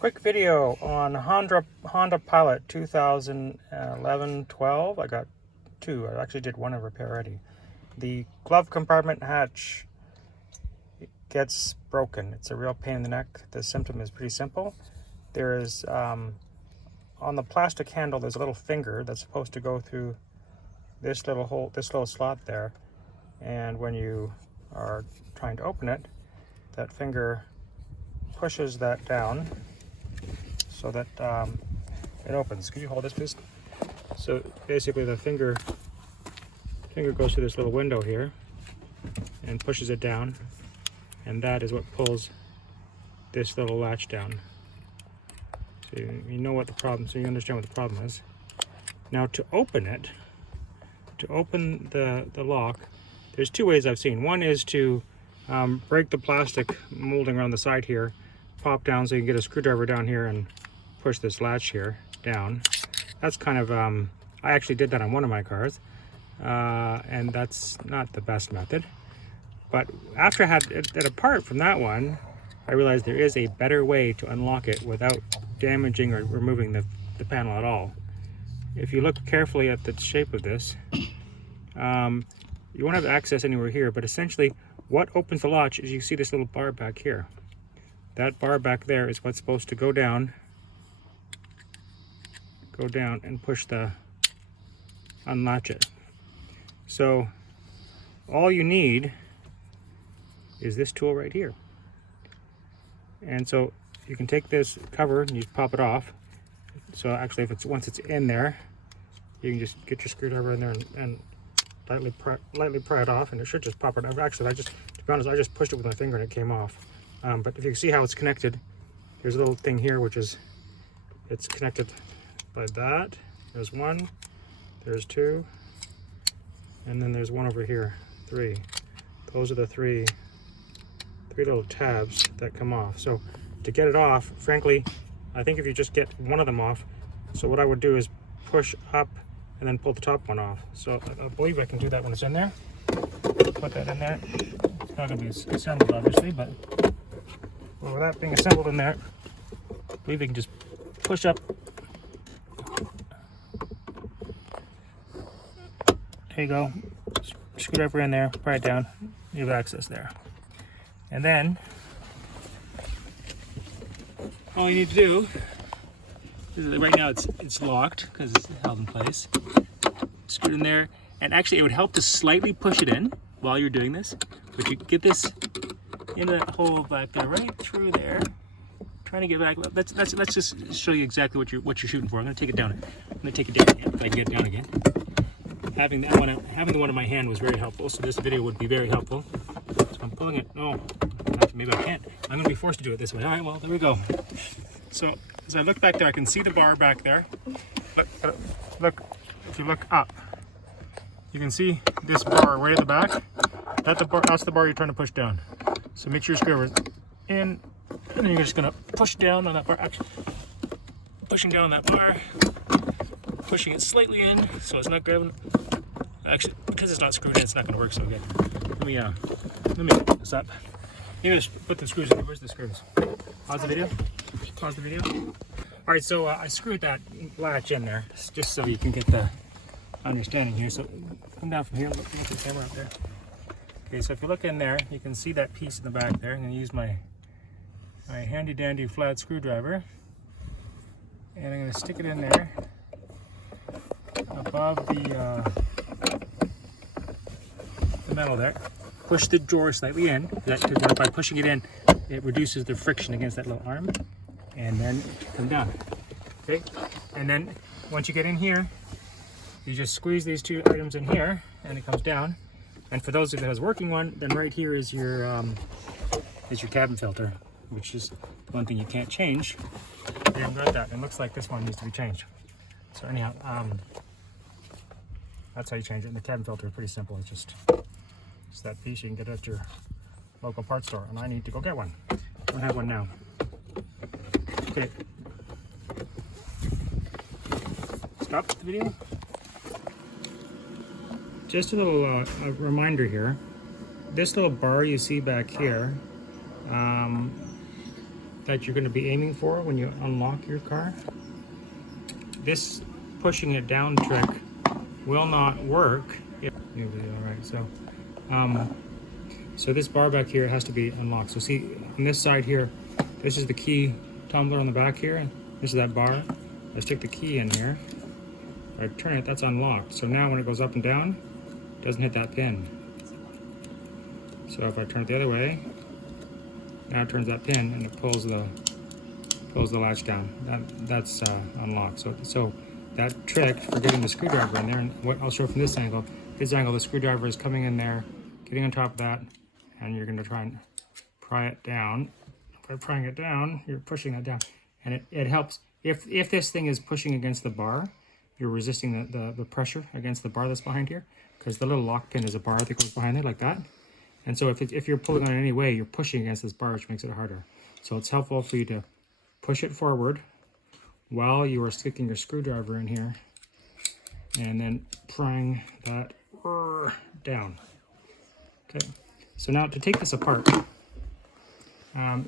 Quick video on Honda Pilot 2011-12. I got two. I actually did one repair already. The glove compartment hatch gets broken. It's a real pain in the neck. The symptom is pretty simple. There is on the plastic handle, there's a little finger that's supposed to go through this little hole, this little slot there. And when you are trying to open it, that finger pushes that down so that it opens. Could you hold this, please? So basically the finger goes through this little window here and pushes it down, and that is what pulls this little latch down. So you know what the problem, so you understand what the problem is. Now to open it, to open the lock, there's two ways I've seen. One is to break the plastic molding around the side here, pop down so you can get a screwdriver down here and push this latch here down. That's kind of, I actually did that on one of my cars, and that's not the best method. But after I had it apart from that one, I realized there is a better way to unlock it without damaging or removing the panel at all. If you look carefully at the shape of this, you won't have access anywhere here, but essentially what opens the latch is you see this little bar back here. That bar back there is what's supposed to go down and push unlatch it. So all you need is this tool right here. And so you can take this cover and you pop it off. So actually, once it's in there, you can just get your screwdriver in there and lightly pry it off, and it should just pop it up. Actually, to be honest, I just pushed it with my finger and it came off. But if you see how it's connected, there's a little thing here it's connected by that. There's one, there's two, and then there's one over here, three. Those are the three little tabs that come off. So to get it off, frankly, I think if you just get one of them off, so what I would do is push up and then pull the top one off. So I believe I can do that when it's in there. Put that in there. It's not going to be assembled, obviously, but well, with that being assembled in there, I believe you can just push up. There you go. Screwdriver in there, pry it down. You have access there. And then all you need to do is, right now it's locked because it's held in place. Screw it in there, and actually it would help to slightly push it in while you're doing this. But you get this in that hole back there, right through there. Trying to get back. Let's just show you exactly what you're shooting for. I'm gonna take it down. I'm gonna take it down again, if I can get it down again. Having the one in my hand was very helpful, so this video would be very helpful. So I'm pulling it. Oh, maybe I can't. I'm going to be forced to do it this way. All right, well, there we go. So as I look back there, I can see the bar back there. Look, if you look up, you can see this bar right at the back. That's the bar you're trying to push down. So make sure your screwdriver's in, and then you're just going to push down on that bar. Actually, pushing down on that bar, pushing it slightly in so it's not grabbing. Actually, because it's not screwed in, it's not going to work so good. Let me put this up. Maybe just put the screws in. Where's the screws? Pause the video. Pause the video. All right, so I screwed that latch in there just so you can get the understanding here. So come down from here. Look at the camera up there. Okay, so if you look in there, you can see that piece in the back there. I'm going to use my handy dandy flat screwdriver, and I'm going to stick it in there above the metal there. Push the drawer slightly in, because by pushing it in, it reduces the friction against that little arm, and then come down. Okay, and then once you get in here, you just squeeze these two items in here, and it comes down. And for those of you that has working one, then right here is your cabin filter, which is the one thing you can't change. You haven't got that. It looks like this one needs to be changed. So anyhow, that's how you change it. And the cabin filter is pretty simple. It's just that piece you can get at your local parts store, and I need to go get one. I don't have one now. Okay. Stop the video. Just a little a reminder here. This little bar you see back here, that you're going to be aiming for when you unlock your car. This pushing it down trick will not work. All right, so this bar back here has to be unlocked. So see, on this side here, this is the key tumbler on the back here. This is that bar. I stick the key in here. I turn it, that's unlocked. So now when it goes up and down, it doesn't hit that pin. So if I turn it the other way, now it turns that pin and it pulls the latch down. That's unlocked. So that trick for getting the screwdriver in there, and what I'll show from this angle, the screwdriver is coming in there, getting on top of that, and you're going to try and pry it down. By prying it down, you're pushing that down, and it helps. If this thing is pushing against the bar, you're resisting the pressure against the bar that's behind here, because the little lock pin is a bar that goes behind it like that. And so if you're pulling on it in any way, you're pushing against this bar, which makes it harder. So it's helpful for you to push it forward while you are sticking your screwdriver in here, and then prying that down. Okay, so now to take this apart,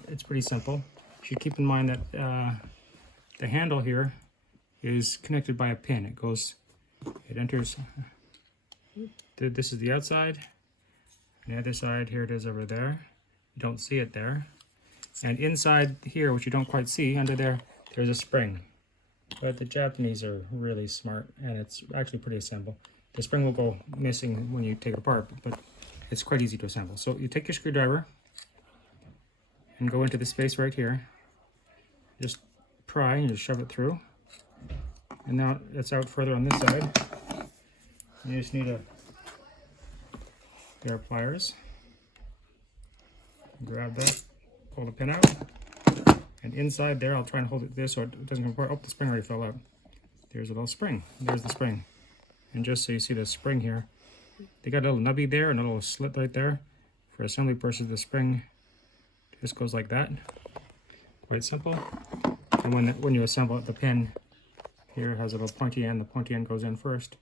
it's pretty simple. You should keep in mind that the handle here is connected by a pin. It enters, this is the outside, and the other side, here it is over there. You don't see it there. And inside here, which you don't quite see, under there, there's a spring. But the Japanese are really smart, and it's actually pretty simple. The spring will go missing when you take it apart, but it's quite easy to assemble. So you take your screwdriver and go into the space right here. Just pry and just shove it through. And now it's out further on this side. You just need a pair of pliers. Grab that, pull the pin out, and inside there, I'll try and hold it there so it doesn't come apart. Oh, the spring already fell out. There's a little spring. There's the spring. And just so you see the spring here, they got a little nubby there and a little slit right there. For assembly purposes, the spring just goes like that. Quite simple. And when you assemble it, the pin here has a little pointy end. The pointy end goes in first.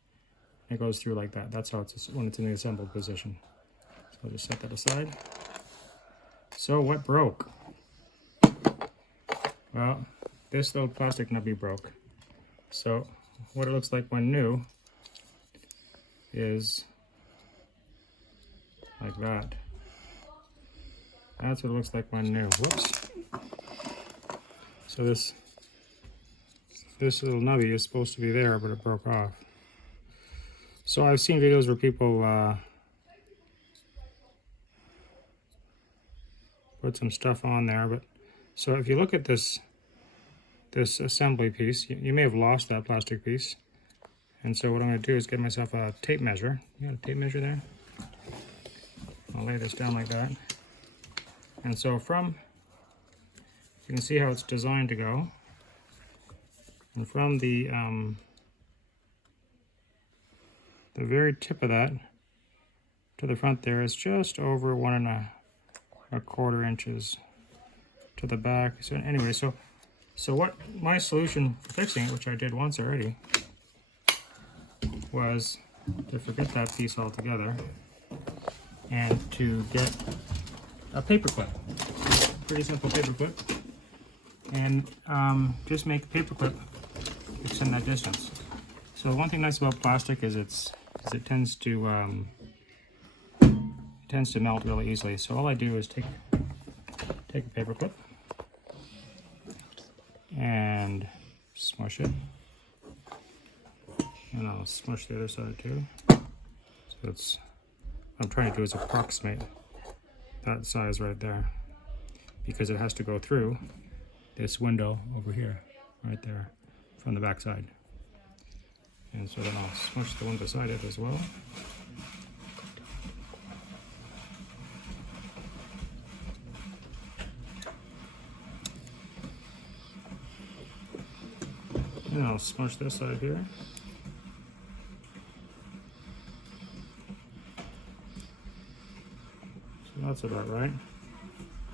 It goes through like that. That's how it's when it's in the assembled position. So I'll just set that aside. So what broke? Well, this little plastic nubby broke. So what it looks like when new is like that. That's what it looks like when new. Whoops. So this little nubby is supposed to be there, but it broke off. So I've seen videos where people put some stuff on there, but so if you look at this assembly piece, you may have lost that plastic piece. And so what I'm going to do is get myself a tape measure. You got a tape measure there? I'll lay this down like that. And so you can see how it's designed to go. And from the very tip of that to the front there is just over 1¼ inches to the back. So anyway, so what my solution for fixing it, which I did once already, was to forget that piece altogether and to get a paper clip. Pretty simple paper clip. And just make the paper clip extend that distance. So one thing nice about plastic is it tends to melt really easily. So all I do is take a paper clip and smush it, and I'll smush the other side too. So what I'm trying to do is approximate that size right there, because it has to go through this window over here, right there, from the back side. And so then I'll smush the one beside it as well. And I'll smush this side here. So that's about right.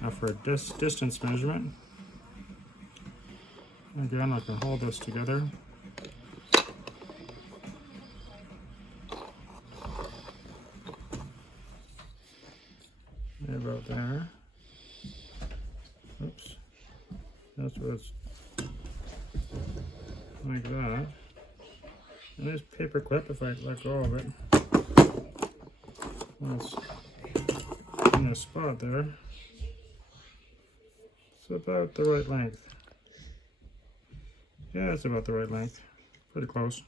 Now for a distance measurement, again, I can hold this together. About there. Oops. like that. And this paper clip, if I let go of it, well, it's in a spot there. It's about the right length. Yeah, it's about the right length. Pretty close.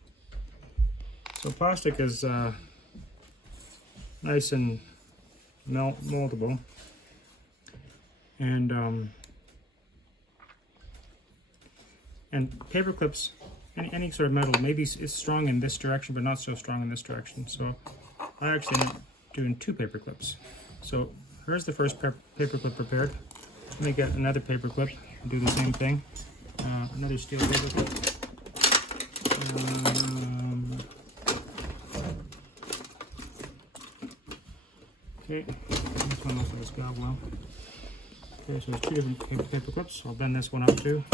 So plastic is nice and moldable, and paper clips, any sort of metal, maybe it's strong in this direction, but not so strong in this direction. So I actually am doing 2 paper clips. So here's the first paper clip prepared. Let me get another paper clip and do the same thing. Another steel paper clip. Okay, this one looks like it's got well. Okay, so there's 2 different paper clips. I'll bend this one up too.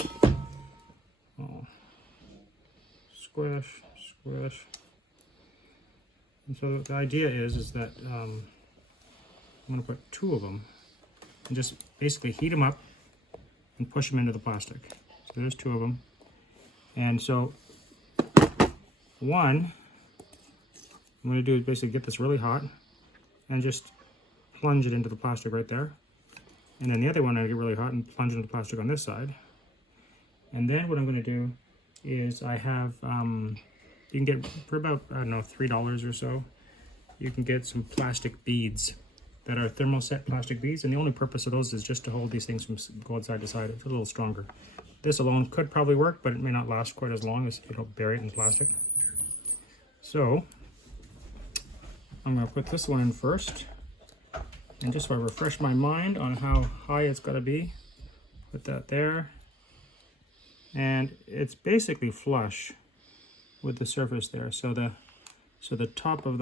Oh. Squish, squish. And so the idea is that I'm going to put 2 of them and just basically heat them up and push them into the plastic. So there's 2 of them. And so one I'm going to do is basically get this really hot and just plunge it into the plastic right there. And then the other one I get really hot and plunge it into the plastic on this side. And then what I'm going to do is I have, you can get for about, I don't know, $3 or so, you can get some plastic beads that are thermoset plastic beads, and the only purpose of those is just to hold these things from going side to side. It's a little stronger. This alone could probably work, but it may not last quite as long as you don't bury it in plastic. So I'm going to put this one in first, and just so I refresh my mind on how high it's got to be, put that there, and it's basically flush with the surface there. So the top of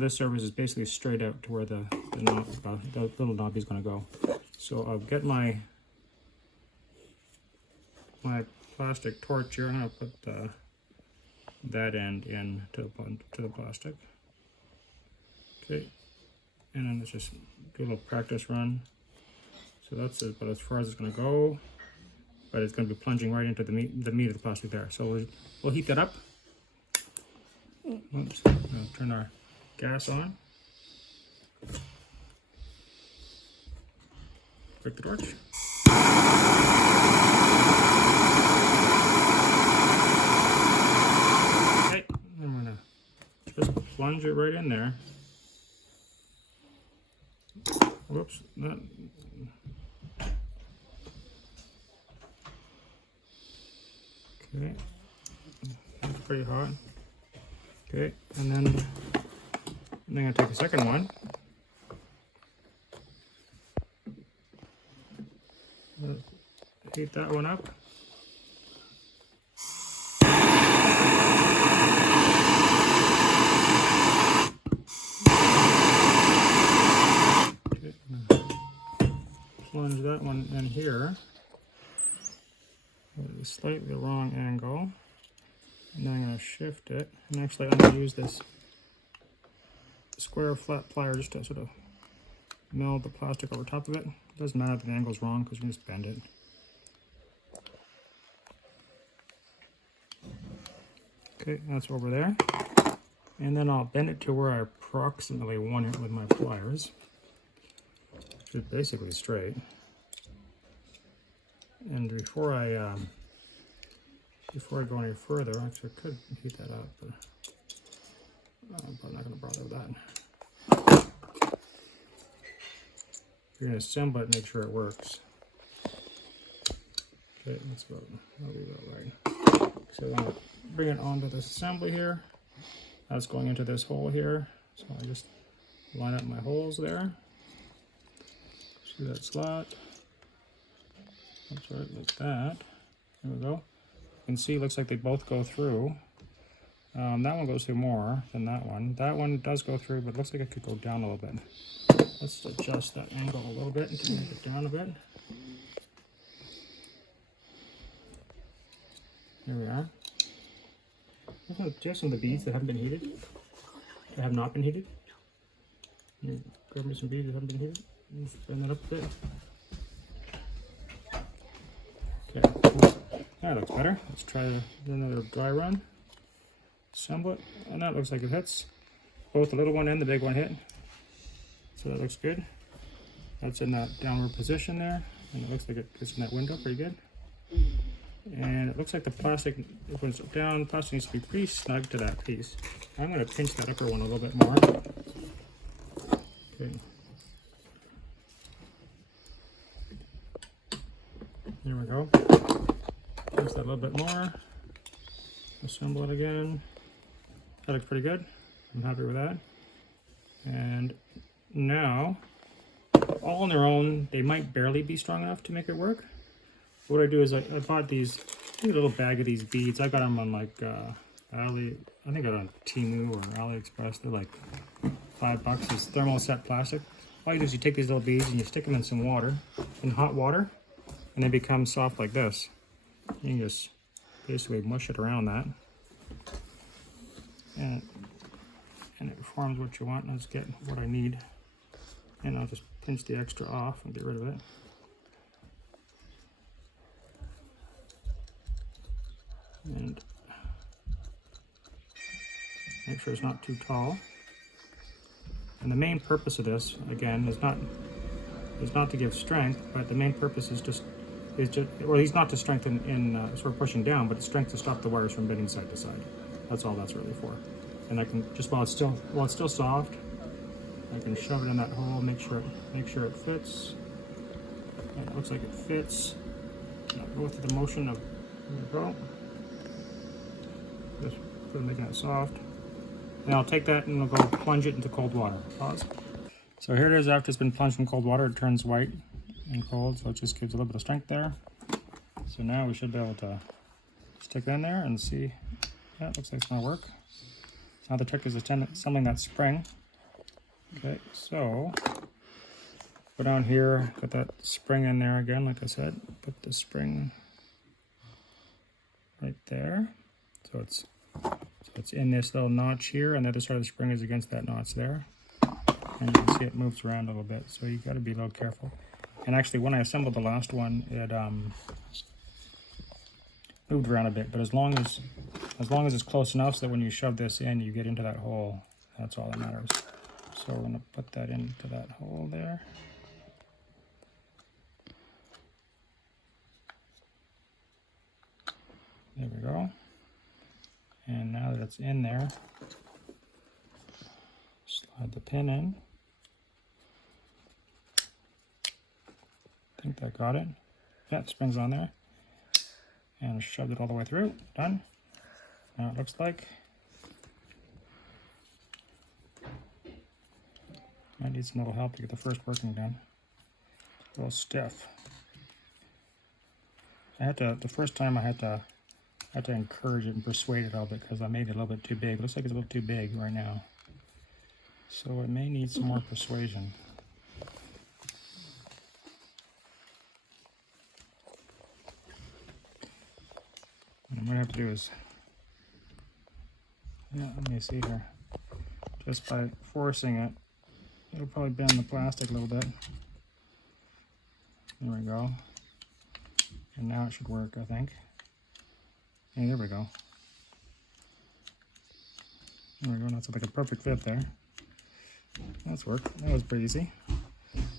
this surface is basically straight out to where the little knob is going to go. So I'll get my plastic torch here, and I'll put that end in to the plastic. Okay, and then let's just do a little practice run. So that's about as far as it's going to go, but it's going to be plunging right into the meat of the plastic there. So we'll heat that up. Oops, I'll turn our gas on. Break the torch. Okay, I'm going to just plunge it right in there. Whoops, not. Okay, that's pretty hot. Okay, and then I'm going to take the second one. Heat that one up. Okay, plunge that one in here. Slightly the wrong angle. And then I'm going to shift it. And actually I'm going to use this square flat plier just to sort of meld the plastic over top of it. It doesn't matter if the angle's wrong because you can just bend it. Okay, that's over there. And then I'll bend it to where I approximately want it with my pliers. Which is basically straight. And before I go any further, actually I could heat that up, but I'm probably not going to bother with that. You're going to assemble it, make sure it works. Okay, that'll be about right. So I'm going to bring it onto this assembly here. That's going into this hole here. So I just line up my holes there. See that slot? That's right, like that. There we go. You can see it looks like they both go through. That one goes through more than that one. That one does go through, but it looks like it could go down a little bit. Let's adjust that angle a little bit until we get it down a bit. Here we are. Do you have some of the beads that haven't been heated? That have not been heated? Grab me some beads that haven't been heated. Just bend that up a bit. Okay. That looks better. Let's try another dry run. Assemble it, and that looks like it hits. Both the little one and the big one hit. So that looks good. That's in that downward position there, and it looks like it gets in that window pretty good. And it looks like the plastic, when it's down, the plastic needs to be pretty snug to that piece. I'm going to pinch that upper one a little bit more. Okay. There we go. Pinch that a little bit more. Assemble it again. That looks pretty good. I'm happy with that. And now, all on their own, they might barely be strong enough to make it work. What I do is I bought these, a little bag of these beads. I got them on like I think I got on Temu or AliExpress. They're like $5. It's thermoset plastic. All you do is you take these little beads and you stick them in some water, in hot water, and they become soft like this. You can just basically mush it around that. And it forms what you want. Let's get what I need. And I'll just pinch the extra off and get rid of it. And make sure it's not too tall. And the main purpose of this, again, is not to give strength, but the main purpose is just well, he's not to strengthen in sort of pushing down, but it's strength to stop the wires from bending side to side. That's all that's really for. And I can just while it's still soft, I can shove it in that hole, make sure it fits. And it looks like it fits. And I'll go through the motion of there we go. Just making it soft. And I'll take that and I'll go plunge it into cold water. Pause. So here it is after it's been plunged in cold water. It turns white and cold, so it just gives a little bit of strength there. So now we should be able to stick it in there and see. Yeah, it looks like it's gonna work. So now the trick is assembling that spring. Okay, so go down here, put that spring in there again, like I said. Put the spring right there. So it's in this little notch here, and the other side of the spring is against that notch there. And you can see it moves around a little bit, so you got to be a little careful. And actually, when I assembled the last one, it moved around a bit. But as long as it's close enough so that when you shove this in, you get into that hole. That's all that matters. So we're going to put that into that hole there. There we go. And now that it's in there, slide the pin in. I think that got it. Yeah, the spring's on there. And shoved it all the way through. Done. Now it looks like. I need some little help to get the first working done. A little stiff. The first time I had to encourage it and persuade it a little bit because I made it a little bit too big. It looks like it's a little too big right now. So it may need some more persuasion. What I'm going to have to do is, let me see here. Just by forcing it, it'll probably bend the plastic a little bit. There we go. And now it should work, I think. Hey, there we go. There we go. That's like a perfect fit there. That's worked. That was pretty easy.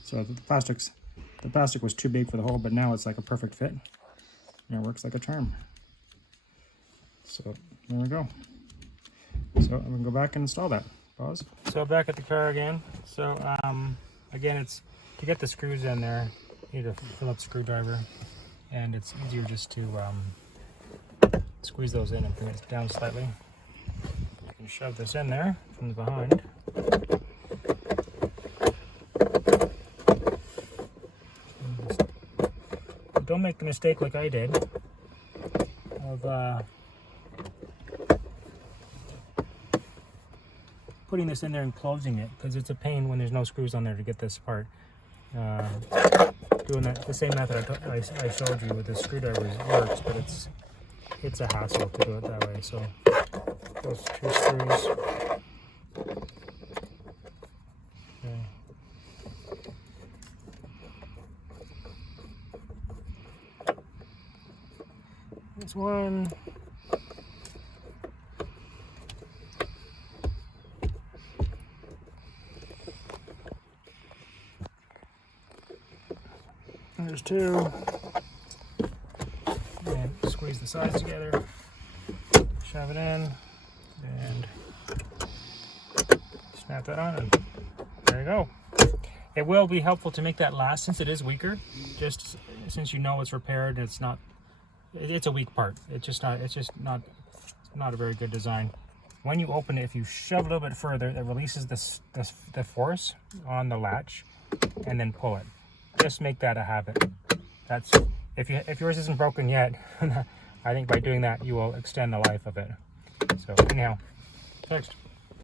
So the plastic was too big for the hole, but now it's like a perfect fit. And it works like a charm. So there we go. So I'm gonna go back and install that. Pause. So back at the car again. So again, it's to get the screws in there. You need a Phillips screwdriver, and it's easier just to squeeze those in and bring it down slightly. You can shove this in there from behind. Don't make the mistake like I did of putting this in there and closing it, because it's a pain when there's no screws on there to get this apart. Doing the same method I showed you with the screwdrivers works, but it's a hassle to do it that way. So those two screws. Okay. There's one. There's two. And squeeze the sides together. Shove it in. And snap that on, and there you go. It will be helpful to make that last, since it is weaker, just since you know it's repaired. It's not, it's a weak part. It's just not a very good design. When you open it, if you shove a little bit further, it releases the force on the latch, and then pull it. Just make that a habit. That's, if yours isn't broken yet, I think by doing that you will extend the life of it. So anyhow, next.